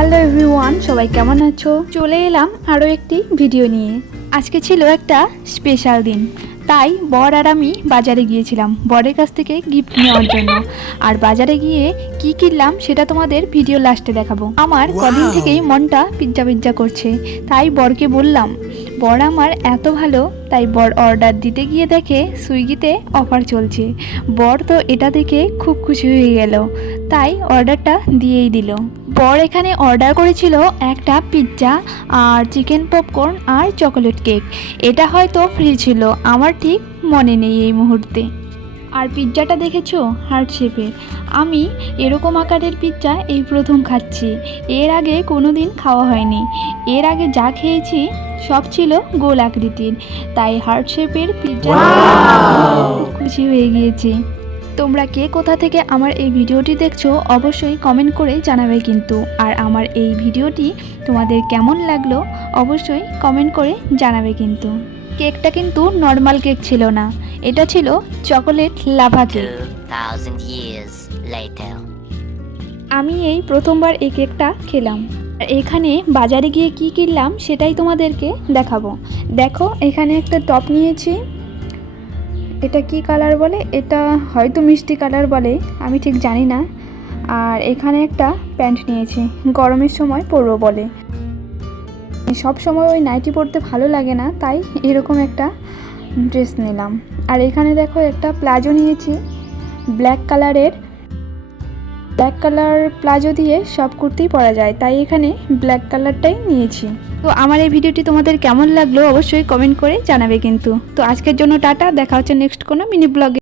Hello everyone, সবাই কেমন আছো? চলে এলাম আরও একটি ভিডিও নিয়ে। আজকে ছিল একটা স্পেশাল দিন, তাই বর আর আমি বাজারে গিয়েছিলাম বরের কাছ থেকে গিফট নেওয়ার জন্য। আর বাজারে গিয়ে কি কিনলাম সেটা তোমাদের ভিডিও লাস্টে দেখাবো। আমার কদিন থেকেই মনটা পিজ্জা পিজ্জা করছে, তাই বরকে বললাম। বর আমার এত ভালো, তাই বর অর্ডার দিতে গিয়ে দেখে সুইগিতে অফার চলছে। বর তো এটা দেখে খুব খুশি হয়ে গেল, তাই অর্ডারটা দিয়েই দিল। বর এখানে অর্ডার করেছিল একটা পিৎজা আর চিকেন পপকর্ন আর চকোলেট কেক। এটা হয়তো ফ্রি ছিল, আমার ঠিক মনে নেই এই মুহূর্তে। আর পিৎজাটা দেখেছো হার্ট শেপের। আমি এরকম আকারের পিৎজা এই প্রথম খাচ্ছি, এর আগে কোনো দিন খাওয়া হয়নি। এর আগে যা খেয়েছি সব ছিল গোল আকৃতির, তাই হার্ট শেপের পিৎজা খুশি হয়ে গিয়েছি। তোমরা কে কোথা থেকে আমার এই ভিডিওটি দেখছো অবশ্যই কমেন্ট করে জানাবে কিন্তু। আর আমার এই ভিডিওটি তোমাদের কেমন লাগলো অবশ্যই কমেন্ট করে জানাবে কিন্তু। কেকটা কিন্তু নর্মাল কেক ছিল না, এটা ছিল chocolate lava cake. 2000 years later. আমি এই প্রথমবার এই কেকটা খেলাম। আর এখানে বাজারে গিয়ে কি কিনলাম সেটাই তোমাদেরকে দেখাবো। দেখো, এখানে একটা টপ নিয়েছি। এটা কি কালার বলে, এটা হয়তো মিষ্টি কালার বলে, আমি ঠিক জানি না। আর এখানে একটা প্যান্ট নিয়েছি, গরমের সময় পরবো বলে। সব সময় ওই নাইটি পরতে ভালো লাগে না, তাই এরকম একটা ড্রেস নিলাম। আর এখানে দেখো একটা প্লাজো নিয়েছি ব্ল্যাক কালারের। ব্ল্যাক কালার প্লাজো দিয়ে সব কুর্তিই পরা যায়, তাই এখানে ব্ল্যাক কালারটাই নিয়েছি। তো আমার এই ভিডিওটি তোমাদের কেমন লাগলো অবশ্যই কমেন্ট করে জানাবে কিন্তু। তো আজকের জন্য টাটা, দেখা হচ্ছে নেক্সট কোনো মিনি ব্লগে।